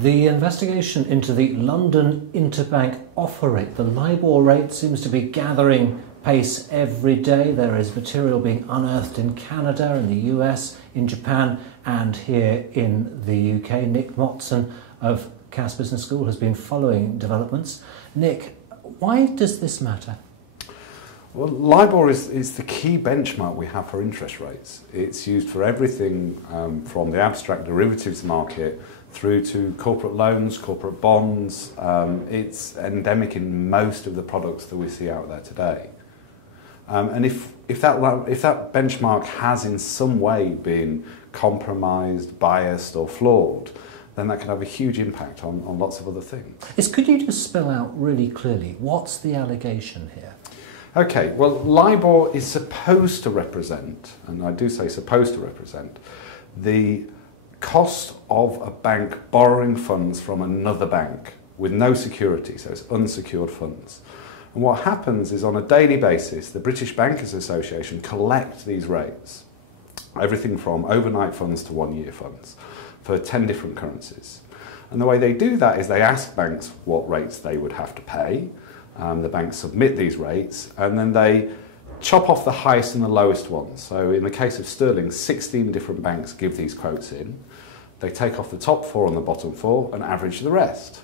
The investigation into the London interbank offer rate, the Libor rate, seems to be gathering pace every day. There is material being unearthed in Canada, in the US, in Japan and here in the UK. Nick Motson of Cass Business School has been following developments. Nick, why does this matter? Well, Libor is the key benchmark we have for interest rates. It's used for everything from the abstract derivatives market through to corporate loans, corporate bonds. It's endemic in most of the products that we see out there today. And if that benchmark has in some way been compromised, biased or flawed, then that can have a huge impact on lots of other things. Could you just spell out really clearly, what's the allegation here? Okay, well, Libor is supposed to represent, and I do say supposed to represent, the cost of a bank borrowing funds from another bank with no security, so it's unsecured funds. And what happens is on a daily basis, the British Bankers Association collect these rates, everything from overnight funds to 1 year funds, for 10 different currencies. And the way they do that is they ask banks what rates they would have to pay. The banks submit these rates and then they chop off the highest and the lowest ones. So in the case of sterling, 16 different banks give these quotes in. They take off the top 4 and the bottom 4 and average the rest.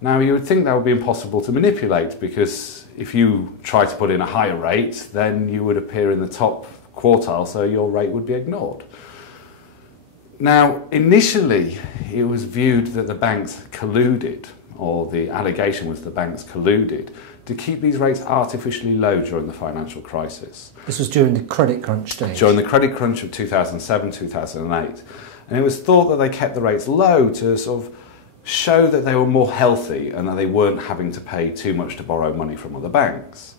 Now you would think that would be impossible to manipulate, because if you try to put in a higher rate, then you would appear in the top quartile, so your rate would be ignored. Now, initially, it was viewed that the banks colluded, or the allegation was the banks colluded, to keep these rates artificially low during the financial crisis. This was during the credit crunch stage? During the credit crunch of 2007, 2008. And it was thought that they kept the rates low to sort of show that they were more healthy and that they weren't having to pay too much to borrow money from other banks.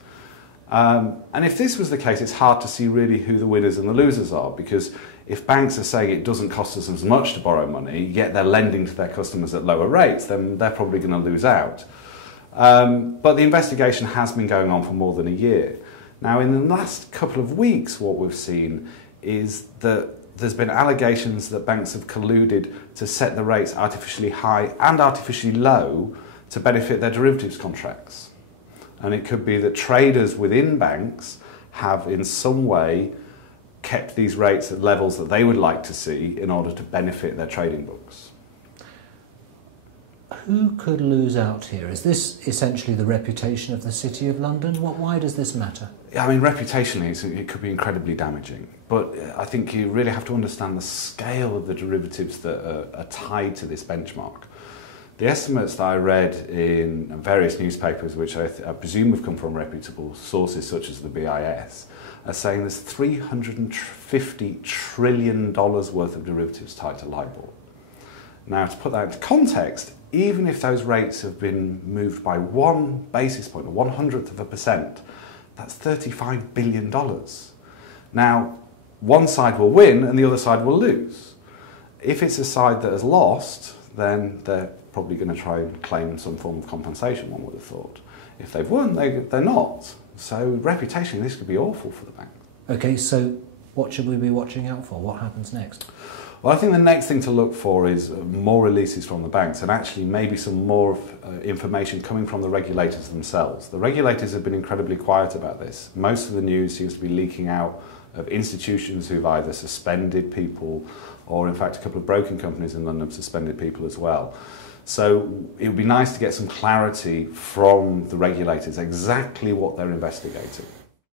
And if this was the case, it's hard to see really who the winners and the losers are, because if banks are saying it doesn't cost us as much to borrow money, yet they're lending to their customers at lower rates, then they're probably going to lose out. But the investigation has been going on for more than a year. Now, in the last couple of weeks, what we've seen is that there's been allegations that banks have colluded to set the rates artificially high and artificially low to benefit their derivatives contracts. And it could be that traders within banks have in some way kept these rates at levels that they would like to see in order to benefit their trading books. Who could lose out here? Is this essentially the reputation of the City of London? Why does this matter? I mean, reputationally, it could be incredibly damaging. But I think you really have to understand the scale of the derivatives that are tied to this benchmark. The estimates that I read in various newspapers, which I presume have come from reputable sources such as the BIS, are saying there's $350 trillion worth of derivatives tied to Libor. Now, to put that into context, even if those rates have been moved by 1 basis point, or 0.01%, that's $35 billion. Now, one side will win and the other side will lose. If it's a side that has lost, then they're probably going to try and claim some form of compensation, one would have thought. If they've won, they're not. So reputationally, this could be awful for the bank. Okay, so what should we be watching out for? What happens next? Well, I think the next thing to look for is more releases from the banks, and actually maybe some more information coming from the regulators themselves. The regulators have been incredibly quiet about this. Most of the news seems to be leaking out of institutions who've either suspended people, or in fact a couple of broking companies in London have suspended people as well. So it would be nice to get some clarity from the regulators exactly what they're investigating.